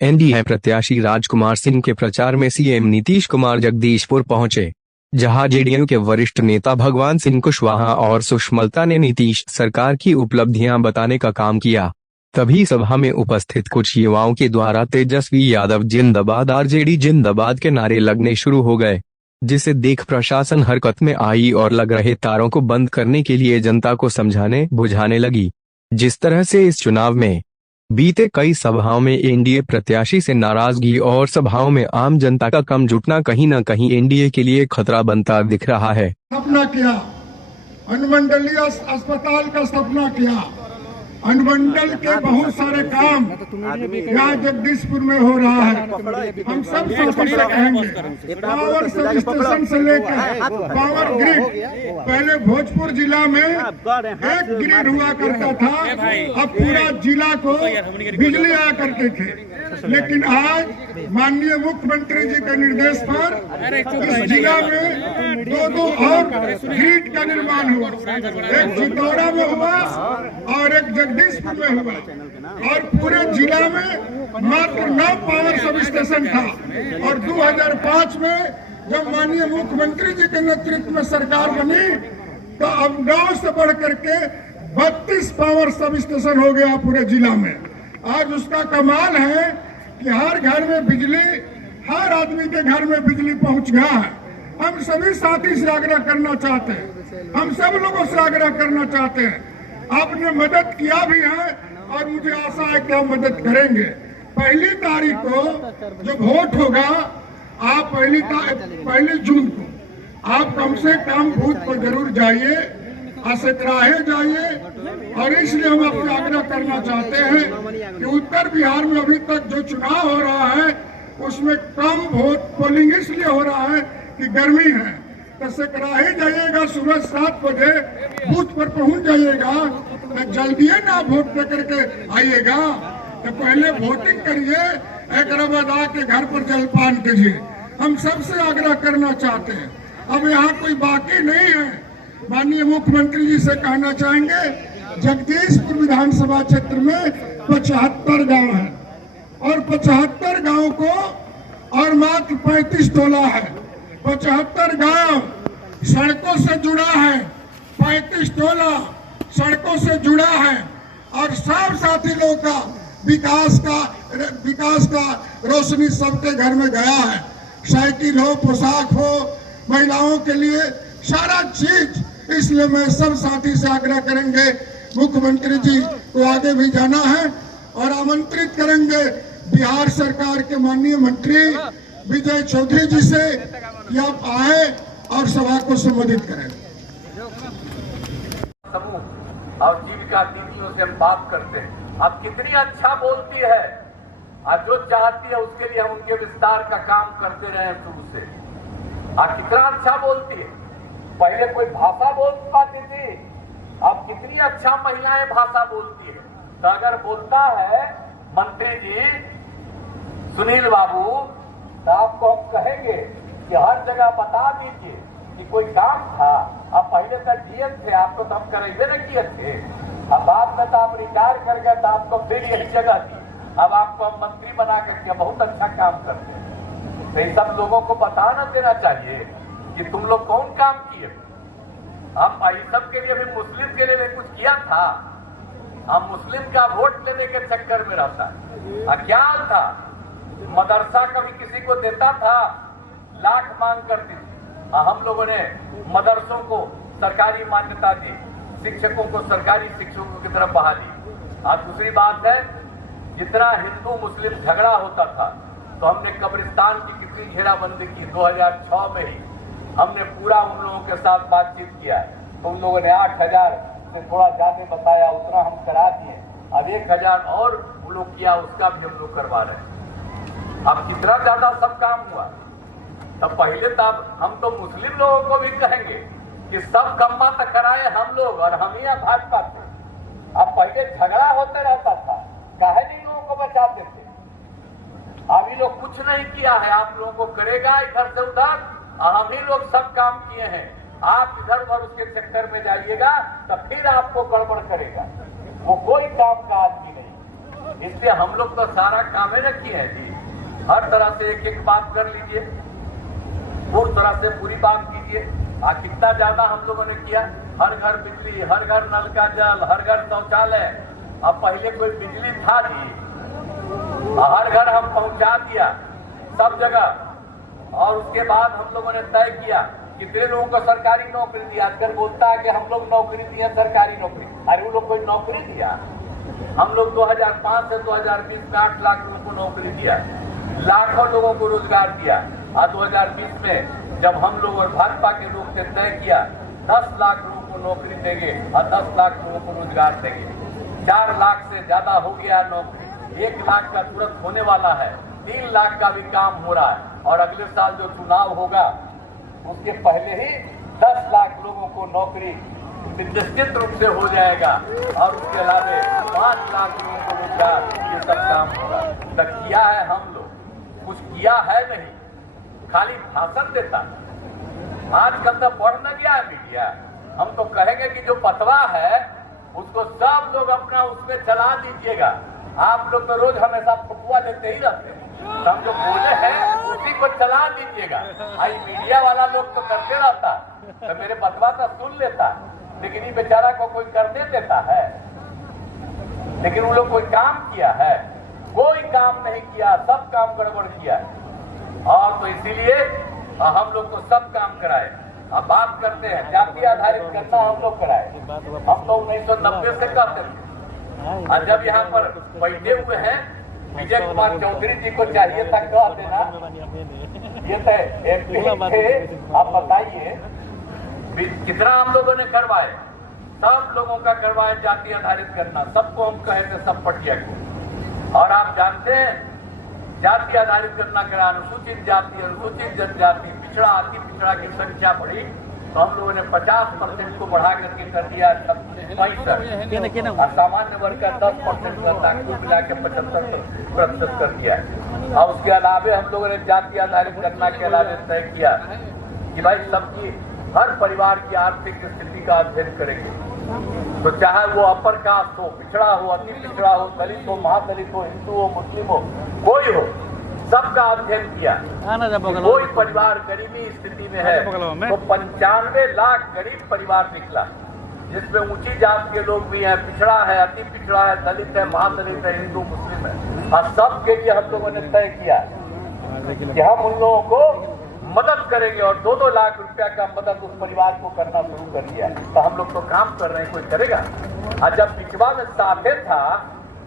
NDA प्रत्याशी राजकुमार सिंह के प्रचार में सीएम नीतीश कुमार जगदीशपुर पहुंचे, जहां जेडीयू के वरिष्ठ नेता भगवान सिंह कुशवाहा और सुषमलता ने नीतीश सरकार की उपलब्धियां बताने का काम किया। तभी सभा में उपस्थित कुछ युवाओं के द्वारा तेजस्वी यादव जिंदाबाद, आरजेडी जिंदाबाद के नारे लगने शुरू हो गए, जिसे देख प्रशासन हरकत में आई और लग रहे तारों को बंद करने के लिए जनता को समझाने बुझाने लगी। जिस तरह से इस चुनाव में बीते कई सभाओं में एनडीए प्रत्याशी से नाराजगी और सभाओं में आम जनता का कम जुटना कहीं न कहीं एनडीए के लिए खतरा बनता दिख रहा है। सपना किया, अनुमंडलीय अस्पताल का सपना किया, अनुमंडल के बहुत सारे काम यहाँ जगदीशपुर में हो रहा है। हम सब साथी से कहेंगे, पावर सब स्टेशन से लेकर पावर ग्रिड, पहले भोजपुर जिला में एक ग्रिड हुआ करता था, अब पूरा जिला को बिजली आया करते थे। लेकिन आज माननीय मुख्यमंत्री जी के निर्देश पर इस जिला में दो और ग्रिड का निर्माण हुआ, एक चितौरा में हुआ और एक जगदीशपुर में हुआ, और पूरे जिला में मात्र 9 पावर सब स्टेशन था। और 2005 में जब माननीय मुख्यमंत्री जी के नेतृत्व में सरकार बनी तो अब 9 से बढ़ करके 32 पावर सब स्टेशन हो गया पूरे जिला में। आज उसका कमाल है कि हर घर में बिजली, हर आदमी के घर में बिजली पहुंच गया है। हम सभी साथी से आग्रह करना चाहते हैं, हम सब लोगों से आग्रह करना चाहते हैं, आपने मदद किया भी है और मुझे आशा है कि आप मदद करेंगे। 1 तारीख को जब वोट होगा, आप 1 जून को आप कम से कम बूथ पर जरूर जाइए, असकराहे जाइए। और इसलिए हम आपसे आग्रह करना चाहते हैं कि उत्तर बिहार में अभी तक जो चुनाव हो रहा है उसमें कम वोट पोलिंग इसलिए हो रहा है कि गर्मी है। तो सकराहे जाइएगा, सुबह 7 बजे बूथ पर पहुंच जाइएगा, तो जल्दी ना वोट करके आइएगा। तो पहले वोटिंग करिए, एक बाद आके घर पर जलपान कीजिए। हम सबसे आग्रह करना चाहते हैं, अब यहाँ कोई बाकी नहीं है। माननीय मुख्यमंत्री जी से कहना चाहेंगे, जगदीशपुर विधानसभा क्षेत्र में 75 गांव है और 75 गांव को और मात्र 35 टोला है। 75 गांव सड़कों से जुड़ा है, 35 टोला सड़कों से जुड़ा है और सब साथी लोगों का विकास का रोशनी सबके घर में गया है। साइकिल हो, पोशाक हो, महिलाओं के लिए सारा चीज। इसलिए मैं सब साथी से आग्रह करेंगे, मुख्यमंत्री जी को आगे भी जाना है और आमंत्रित करेंगे बिहार सरकार के माननीय मंत्री विजय चौधरी जी से कि आप आए और सभा को संबोधित करें। समूह और जीविका दीदियों से हम बात करते हैं, अब कितनी अच्छा बोलती है, आज जो चाहती है उसके लिए हम उनके विस्तार का काम करते रहे शुरू से। आज कितना अच्छा बोलती है, पहले कोई भाषा बोल पाती थी, अब कितनी अच्छा महिलाएं भाषा बोलती है। तो अगर बोलता है मंत्री जी सुनील बाबू, तो आपको हम कहेंगे कि हर जगह बता दीजिए कि कोई काम था। अब पहले तक डीएम थे, आपको तो हम करेंगे न किए थे, अब बाद में तो आप रिटायर कर गए तो आपको फिर यही जगह दी, अब आपको हम मंत्री बना करके बहुत अच्छा काम करते हैं। तो इन सब लोगों को बताना देना चाहिए कि तुम लोग कौन काम किए। हम भाई सब के लिए भी मुस्लिम के लिए कुछ किया था, हम मुस्लिम का वोट लेने के चक्कर में रहता है। क्या था, मदरसा कभी किसी को देता था, लाख मांग करती थी। हम लोगों ने मदरसों को सरकारी मान्यता दी, शिक्षकों को सरकारी शिक्षकों की तरफ बहाली। आज दूसरी बात है, जितना हिंदू मुस्लिम झगड़ा होता था तो हमने कब्रिस्तान की कितनी घेराबंदी की। 2006 में ही हमने पूरा उन लोगों के साथ बातचीत किया है, तो उन लोगों ने 8000 से थोड़ा ज्यादा बताया, उतना हम करा दिए। अब 1000 और वो लोग किया, उसका भी हम लोग करवा रहे हैं। अब कितना ज्यादा सब काम हुआ। तब पहले तब हम तो मुस्लिम लोगों को भी कहेंगे कि सब कम्मा तक कराए हम लोग, और हम ही भाजपा थे। अब पहले झगड़ा होते रहता था, काहे नहीं लोगों को बचाते थे। अब ये लोग कुछ नहीं किया है, आप लोगों को करेगा इधर से उधर, हम ही लोग सब काम किए हैं। आप इधर उधर उसके चक्कर में जाइएगा तो फिर आपको गड़बड़ करेगा। वो कोई काम का आदमी नहीं। इसलिए हम लोग तो सारा काम ही रखी है जी। हर तरह से एक एक बात कर लीजिए, पूरी तरह से पूरी बात कीजिए। कितना ज्यादा हम लोगों ने किया, हर घर बिजली, हर घर नल का जल, हर घर शौचालय। अब पहले कोई बिजली था जी, हर घर हम पहुंचा दिया सब जगह। और उसके बाद हम लोगों ने तय किया कितने लोगों को सरकारी नौकरी दिया। आजकल बोलता है कि हम लोग नौकरी दिए, सरकारी नौकरी। अरे वो लोग कोई नौकरी दिया? हम लोग 2005 से 2020 में 8 लाख लोगों को नौकरी दिया, लाखों लोगों को रोजगार दिया। और 2020 में जब हम लोग और भाजपा के लोग ने तय किया 10 लाख लोगों को नौकरी देंगे और 10 लाख लोगों को रोजगार देंगे। 4 लाख से ज्यादा हो गया नौकरी, 1 लाख का तुरंत होने वाला है, 3 लाख का भी काम हो रहा है। और अगले साल जो चुनाव होगा उसके पहले ही 10 लाख लोगों को नौकरी निश्चित रूप से हो जाएगा। और उसके अलावा 5 लाख लोगों को रोजगार, ये सब काम होगा। तब किया है हम लोग, कुछ किया है नहीं, खाली भाषण देता। आजकल तो बढ़ न गया है मीडिया। हम तो कहेंगे कि जो पतवा है उसको सब लोग अपना उसमें चला दीजिएगा। आप लोग तो रोज हमेशा फुटुआ लेते ही रहते हैं, तो हम जो बोले हैं उसी को चला दीजिएगा। आई मीडिया वाला लोग तो करते रहता, तो मेरे पतवा तो सुन लेता, लेकिन ये बेचारा को कोई करने देता है? लेकिन उन लोग कोई काम किया है? कोई काम नहीं किया, सब काम गड़बड़ किया। और तो इसीलिए हम लोग तो सब काम कराए। अब बात करते हैं जाति आधारित करना, हम लोग कराए। हम तो 1990 से करते थे। और जब यहाँ पर बैठे हुए हैं विजय कुमार चौधरी जी को चाहिए था कह देना, ये तो एमपी थे। आप बताइए कितना हम लोगों ने करवाए, सब लोगों का करवाए जाति आधारित करना। सबको हम कहे थे, सब पटिया को। और आप जानते हैं जाति आधारित करना करा, अनुसूचित जाति, अनुसूचित जनजाति, पिछड़ा, अति पिछड़ा की संख्या बढ़ी तो हम लोगों ने 50% को बढ़ा करके कर दिया 65%। और सामान्य वर्ग का 10% रहता, कुल मिला के 75% कर दिया। और उसके अलावे हम लोगों ने जाति आधारित करना के अलावे तय किया कि भाई सबकी, हर परिवार की आर्थिक स्थिति का अध्ययन करेंगे। तो चाहे वो अपर कास्ट हो, पिछड़ा हो, अति पिछड़ा हो, दलित हो, महादलित हो, हिंदू हो, मुस्लिम हो, कोई हो, सबका अध्ययन किया। कोई परिवार गरीबी स्थिति में है तो 95 लाख गरीब परिवार निकला, जिसमें ऊंची जात के लोग भी हैं, पिछड़ा है, अति पिछड़ा है, दलित है, महादलित है, हिंदू मुस्लिम है। और सबके लिए हम लोगों ने तय किया कि हम उन लोगों को मदद करेंगे। और 2-2 लाख रुपया का मदद उस परिवार को करना शुरू कर दिया। तो हम लोग तो काम कर रहे हैं, कोई करेगा? और जब पिछवा में साथे था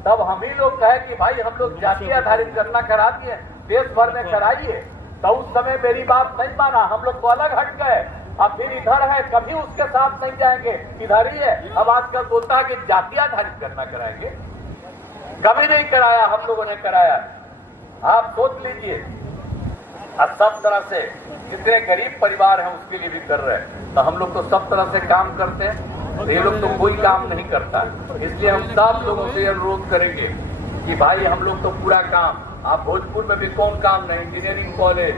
तब हम ही लोग कहे कि भाई हम लोग जाति आधारित करना करा दिए, देश भर में कराइए। तो उस समय मेरी बात नहीं माना, हम लोग को अलग हट गए। अब फिर इधर है, कभी उसके साथ नहीं जाएंगे, इधर ही है। अब आजकल बोलता है कि जाति आधारित करना कराएंगे, कभी नहीं कराया, हम लोगों ने कराया। आप सोच लीजिए। और सब तरह से जितने गरीब परिवार हैं उसके लिए भी कर रहे हैं। तो हम लोग तो सब तरह से काम करते हैं, ये लोग तो कोई काम नहीं करता। इसलिए हम सब लोगों से अनुरोध करेंगे कि भाई हम लोग तो पूरा काम, आप भोजपुर में भी कौन काम नहीं, इंजीनियरिंग कॉलेज,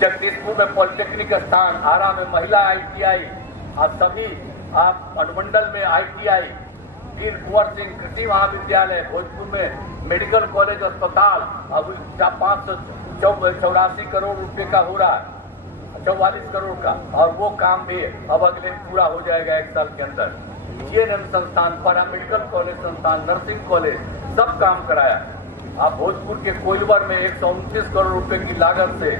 जगदीशपुर में पॉलिटेक्निक स्थान, आरा में महिला ITI, आप सभी, आप अनुमंडल में ITI, वीर कुंवर सिंह कृषि महाविद्यालय, भोजपुर में मेडिकल कॉलेज अस्पताल, अब 584 करोड़ रुपए का हो रहा है, 44 करोड़ का। और वो काम भी अब अगले पूरा हो जाएगा 1 साल के अंदर। GNM संस्थान, पैरामेडिकल कॉलेज संस्थान, नर्सिंग कॉलेज, सब काम कराया। आप भोजपुर के कोइलवर में 129 करोड़ रुपए की लागत से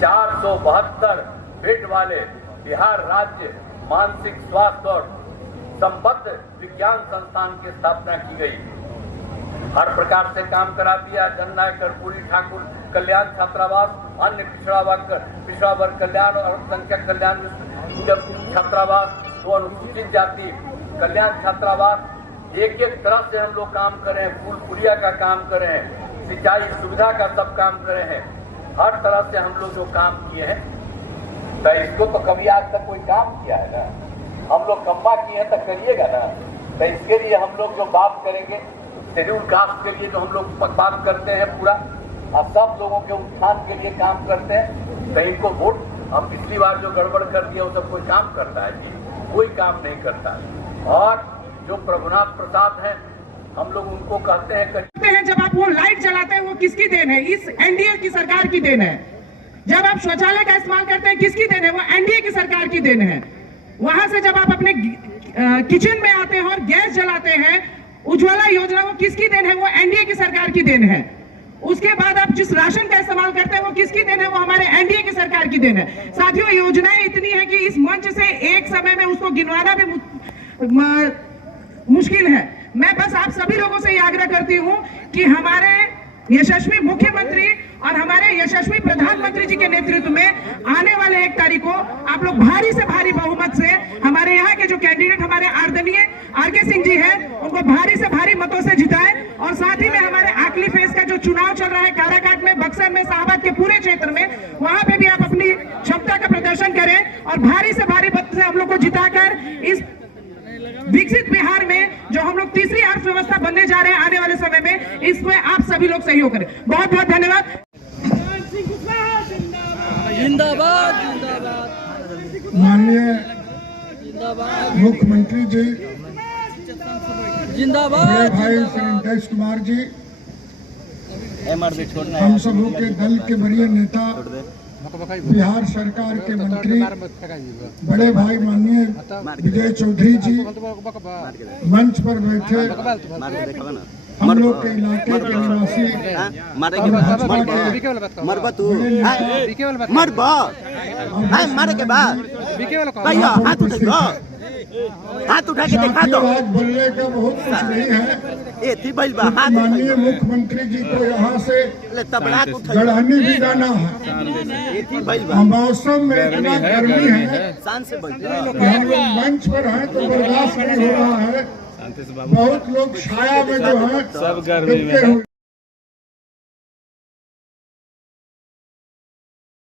472 बेड वाले बिहार राज्य मानसिक स्वास्थ्य और संबद्ध विज्ञान संस्थान की स्थापना की गई। हर प्रकार से काम करा दिया। जननायक कर्पूरी ठाकुर कल्याण छात्रावास, अन्य पिछड़ा वर्ग कल्याण और अल्पसंख्यक कल्याण छात्रावास, तो अनुसूचित जाति कल्याण छात्रावास, एक तरह से हम लोग काम कर रहे हैं। फूल पुलिया का काम कर रहे हैं, सिंचाई सुविधा का सब काम कर रहे हैं। हर तरह से हम लोग जो काम किए हैं, तो इसको तो कभी आज तक कोई काम किया है ना, हम लोग कम्बा किए हैं तो करिएगा ना। तो इसके लिए हम लोग जो बात करेंगे शेड्यूल कास्ट के लिए जो हम लोग बात करते हैं पूरा, और सब लोगों के उत्थान के लिए काम करते हैं। तो इनको वोट, हम पिछली बार जो गड़बड़ कर दिया वो सब कोई काम करता है जी? कोई काम नहीं करता। और जो प्रभुनाथ प्रसाद हैं हम लोग उनको कहते हैं कि जब आप वो लाइट जलाते हैं वो किसकी देन है? इस एनडीए की सरकार की देन है। जब आप शौचालय का इस्तेमाल करते हैं किसकी देन है? वो एनडीए की सरकार की देन है। वहां से जब आप अपने किचन में आते हैं और गैस जलाते हैं, उज्ज्वला योजना, वो किसकी देन है? वो एनडीए की सरकार की देन है। उसके बाद आप जिस राशन का इस्तेमाल करते हैं वो किसकी देन है? वो हमारे एनडीए की सरकार की देन है। साथियों, योजनाएं इतनी है कि इस मंच से एक समय में उसको गिनवाना भी मुश्किल है। मैं बस आप सभी लोगों से ये आग्रह करती हूं कि हमारे यशस्वी मुख्यमंत्री और हमारे यशस्वी प्रधानमंत्री जी के नेतृत्व में आने वाले 1 तारीख को आप लोग भारी से भारी बहुमत से हमारे यहाँ के जो कैंडिडेट हमारे आदरणीय आरके सिंह जी हैं उनको भारी से भारी मतों से जिताएं। और साथ ही में हमारे आखिरी फेज का जो चुनाव चल रहा है काराकाट में, बक्सर में, शाहबाद के पूरे क्षेत्र में, वहां पे भी आप अपनी क्षमता का प्रदर्शन करें और भारी से भारी मत से हम लोग को जिताकर इस विकसित बिहार में जो हम लोग तीसरी अर्थव्यवस्था बनने जा रहे हैं आने वाले समय में, इसमें आप सभी लोग सहयोग करें। बहुत बहुत धन्यवाद। जिंदाबाद माननीय मुख्यमंत्री जी, जिंदाबाद, बड़े भाई श्री नीतीश कुमार जी, हम सबों के दल के वरीय नेता, बिहार सरकार के मंत्री, बड़े भाई माननीय विजय चौधरी जी, मंच पर बैठे हम लोग के इलाके के निवासी, मारे के बाद हाथ उठा के दिखा दो। आज बोलने का बहुत कुछ नहीं है। माननीय मुख्यमंत्री जी को यहाँ से गढ़ानी भी जाना है। मौसम में इतना गर्मी है कि हम लोग मंच पर हैं तो बर्दाश्त नहीं हो रहा है। बहुत लोग छाया में जो है